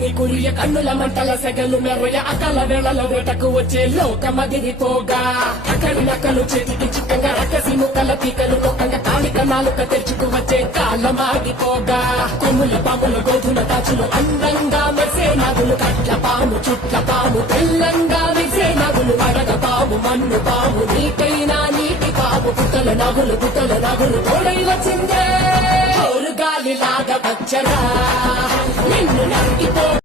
అగ్గిని కురియ కన్నుల మంటల సెగలు మెరయ అకల వేళల వేటకు వచ్చే లోకమదిరిపోగా అక్కడి నక్కలు చేతికి చిక్కంగా రకసి ముక్కల పీకలు లోకంగా కాలిక నాలుక తెచ్చుకు వచ్చే కాలమాగిపోగా కొమ్ముల పాముల గోధుల తాచులు అందంగా మెసే నదులు కట్ల పాము చుట్ల పాము తెల్లంగా మెసే నదులు అడగ పాము మన్ను పాము నీకైనా నీటి పాము కుక్కల నగులు తోడై వచ్చిందే గాలి లాగా వచ్చరా నిన్ను నరికిపో